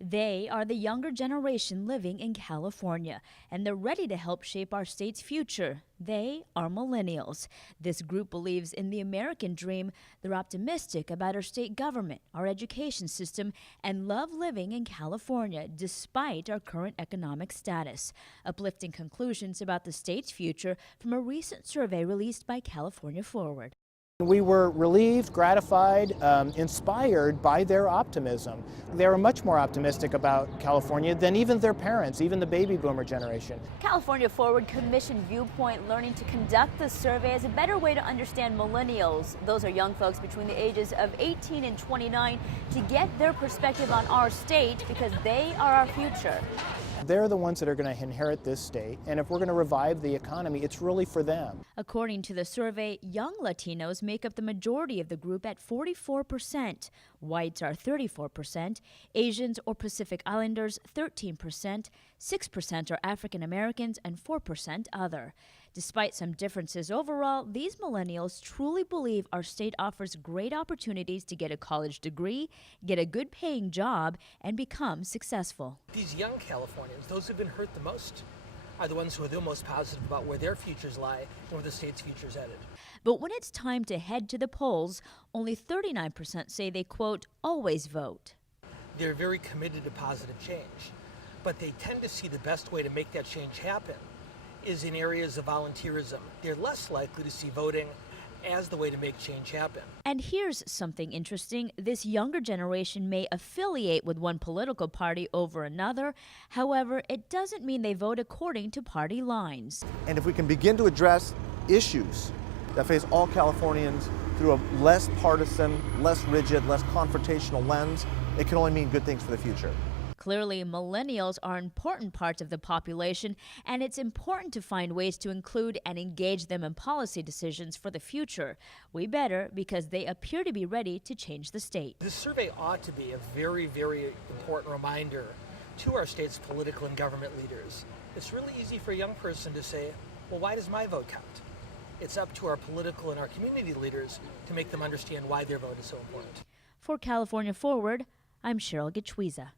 They are the younger generation living in California, and they're ready to help shape our state's future. They are Millennials. This group believes in the American dream. They're optimistic about our state government, our education system, and love living in California despite our current economic status. Uplifting conclusions about the state's future from a recent survey released by California Forward. We were relieved, gratified, inspired by their optimism. They are much more optimistic about California than even their parents, even the baby boomer generation. California Forward commissioned Viewpoint Learning to conduct the survey as a better way to understand millennials. Those are young folks between the ages of 18 and 29 to get their perspective on our state because they are our future. They're the ones that are going to inherit this state, and if we're going to revive the economy, it's really for them. According to the survey, young Latinos make up the majority of the group at 44%. Whites are 34%, Asians or Pacific Islanders 13%, 6% are African Americans, and 4% other. Despite some differences overall, these millennials truly believe our state offers great opportunities to get a college degree, get a good paying job, and become successful. These young Californians, those who've been hurt the most, are the ones who are the most positive about where their futures lie and where the state's future's headed. But when it's time to head to the polls, only 39% say they, quote, always vote. They're very committed to positive change, but they tend to see the best way to make that change happen is in areas of volunteerism. They're less likely to see voting as the way to make change happen. And here's something interesting. This younger generation may affiliate with one political party over another. However, it doesn't mean they vote according to party lines. And if we can begin to address issues that face all Californians through a less partisan, less rigid, less confrontational lens, it can only mean good things for the future. Clearly, millennials are important parts of the population, and it's important to find ways to include and engage them in policy decisions for the future. We better, because they appear to be ready to change the state. This survey ought to be a very, very important reminder to our state's political and government leaders. It's really easy for a young person to say, well, why does my vote count? It's up to our political and our community leaders to make them understand why their vote is so important. For California Forward, I'm Cheryl Gitchwiza.